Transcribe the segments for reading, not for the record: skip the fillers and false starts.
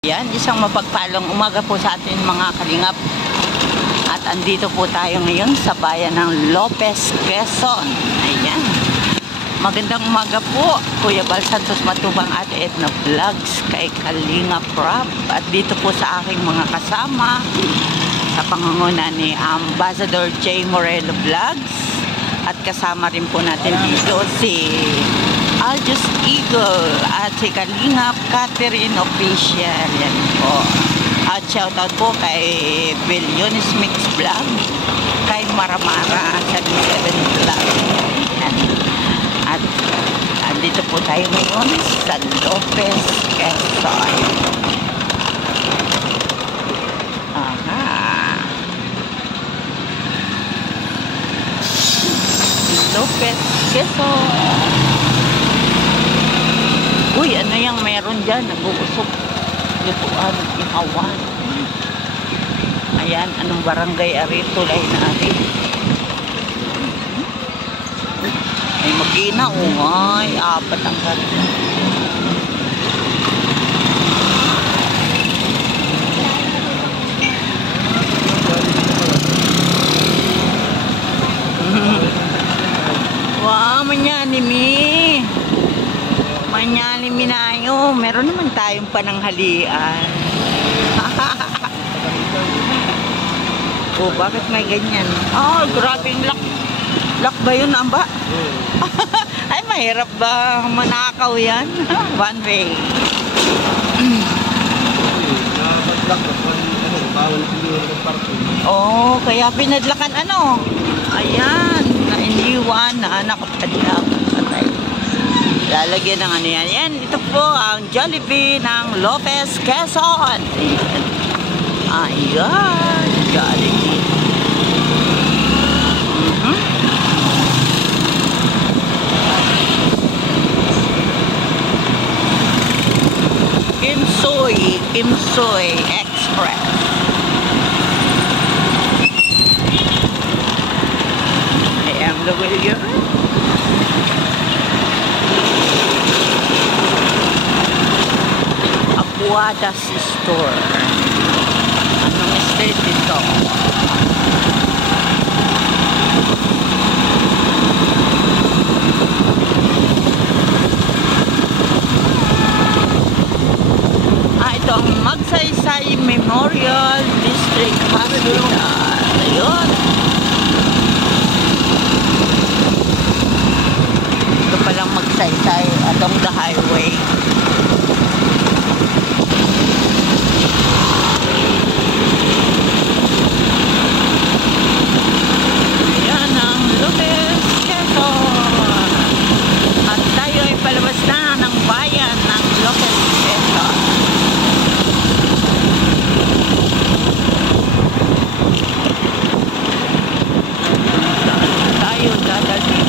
Yan, isang mapagpalang umaga po sa atin mga kalingap. At andito po tayo ngayon sa bayan ng Lopez, Quezon. Ayan. Magandang umaga po, Kuya Bal Santos Matubang at Edna Vlogs kay Kalingap Rob. At dito po sa aking mga kasama sa pangunguna ni Ambassador J. Morelo Vlogs. At kasama rin po natin dito si Aljus Eagle at si Kalingap Catherine Official. Yan po. At shoutout po kay Billionis Mix Vlog, kay Maramara 77 Vlog. Yan. At andito po tayo ngayon sa Lopez, Quezon. Aha. Lopez, Quezon. Uy, ano yung meron dyan? Nag-uusok. Lutuan, ihawan. Ayan, anong barangay ari? Tulay na ari. Ay, mag-ina. Ay, apat ang karito. Wow, manyanimi. Manyanimi na yun. Meron naman tayong pananghalian. Oh, bakit may ganyan? Oh, grabe yung lock. Lock ba yun, Amba? Ay, mahirap ba manakaw yan? One way. Oh, kaya pinadlakan ano? Ayan, nainiwan na nakapadlak. Lalagyan ng ano yan. Yan, ito po ang Jollibee ng Lopez, Quezon. Ayan, Jollibee. Kimsoy Express. I am the William. Apuadas Store. Anong street ito? Ito ang Magsaysay Memorial District Hospital. Ayun. Ito palang Magsaysay atong the highway. Ayan ang Lopez, Quezon. At tayo ay palabas na ng bayan ng Lopez, Quezon. Tayo dadalhin.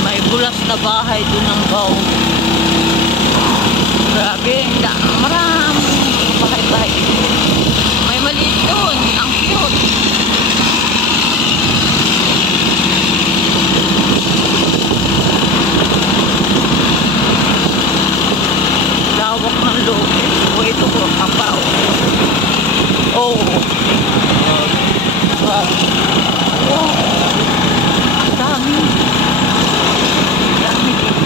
May bulas na bahay doon ng baong. Grabe, maraming bahay-bahay. May maliit doon, ang cute. Lawak ng Lopez. O ito po, ang bao. Oh. Wow. Ang dami. Ang dami dito.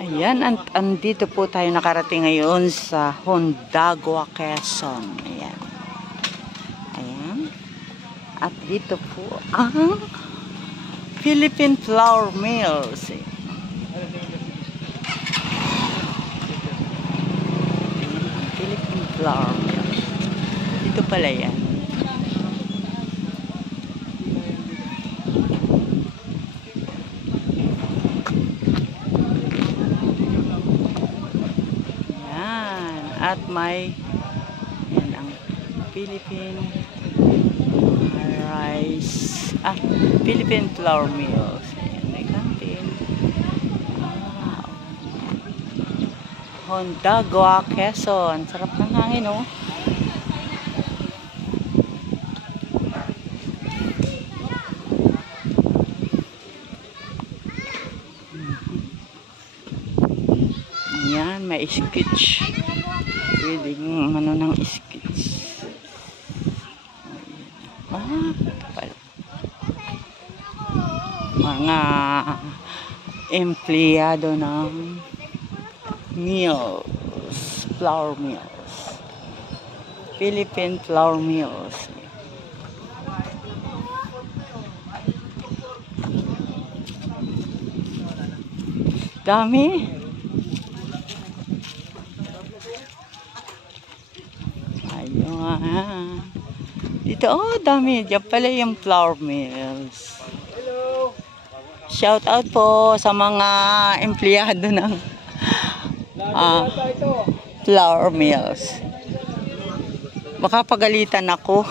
Ayan, andito po tayo nakarating ngayon sa Hondagua, Quezon. Ayan. Ayan. At dito po ang Philippine Flour Mills. Philippine Flour Mills. Dito pala yan. At may yan ang Philippine rice, Philippine flour mills. Ayan, may canteen. Hondagua, Quezon. Sarap ng hangin, oh. Yan, may sketch. Pwedeng ano ng sketch. Mga empleyado ng mills, flour mills, Philippine flour mills. Dami. Ayun. Dito, oh, dami. Diyan pala yung flour mills. Shout out po sa mga empleyado ng flour mills. Baka pagalitan ako.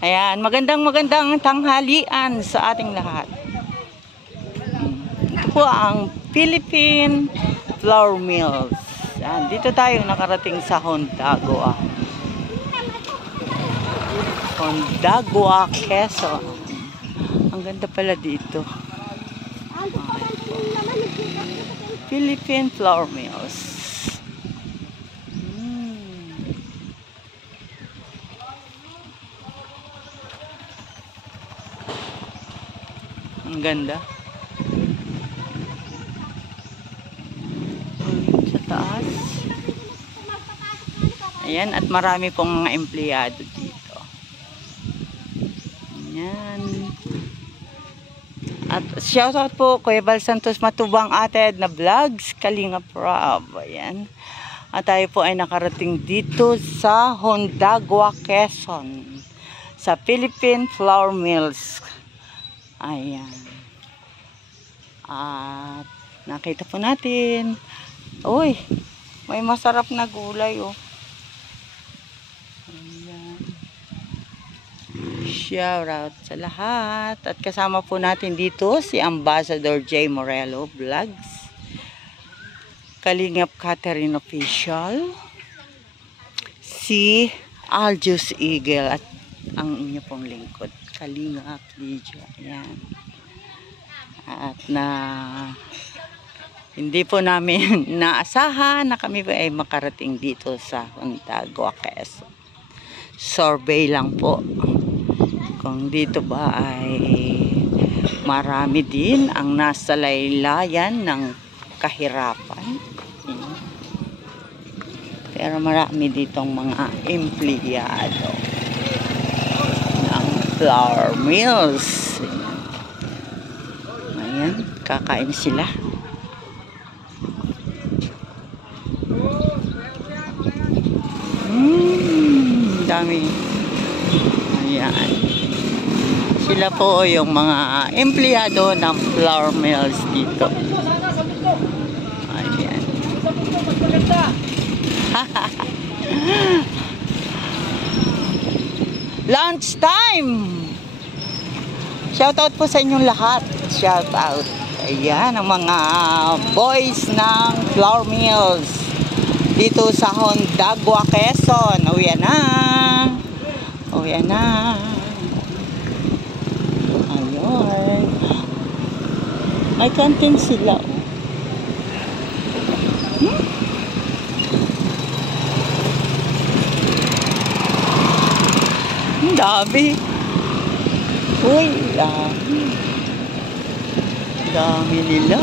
Ayan, magandang tanghalian sa ating lahat. Ito po ang Philippine flour mills. Ayan, dito tayo nakarating sa Hondagua. Hondagua, Quezon. Ang ganda pala dito. Philippine flour mills. Ang ganda. Sa taas. Ayan, at marami pong mga empleyado dito. Ayan. At shoutout po Kuya Val Santos Matubang Ated na vlogs, Kalinga Prab. Ayan. At tayo po ay nakarating dito sa Hondagua, Quezon. Sa Philippine flour mills. Ayan. At nakita po natin. Uy, may masarap na gulay, oh. Ayan. Shout out sa lahat. At kasama po natin dito si Ambassador J. Morello Vlogs, Kalingap Catherine Official, si Aljus Eagle, at ang inyo pong lingkod, Kalingap Lydia. Ayan. At hindi po namin naasahan na kami ay makarating dito sa Hondagua, Quezon. Survey lang po kung dito ba ay marami din ang nasa laylayan ng kahirapan. Pero marami ditong mga empleyado ng flour mills. Ayan, kakain sila. Dami. Ayan. Sila po yung mga empleyado ng flour mills dito. Ayan. Lunch time! Shout out po sa inyong lahat. Shout out. Ayan, ang mga boys ng flour mills dito sa Hondagua, Quezon. Uwian na. Uwian na. Ayun. May canteen sila. Ang dami. Uy, dami. Dami nila.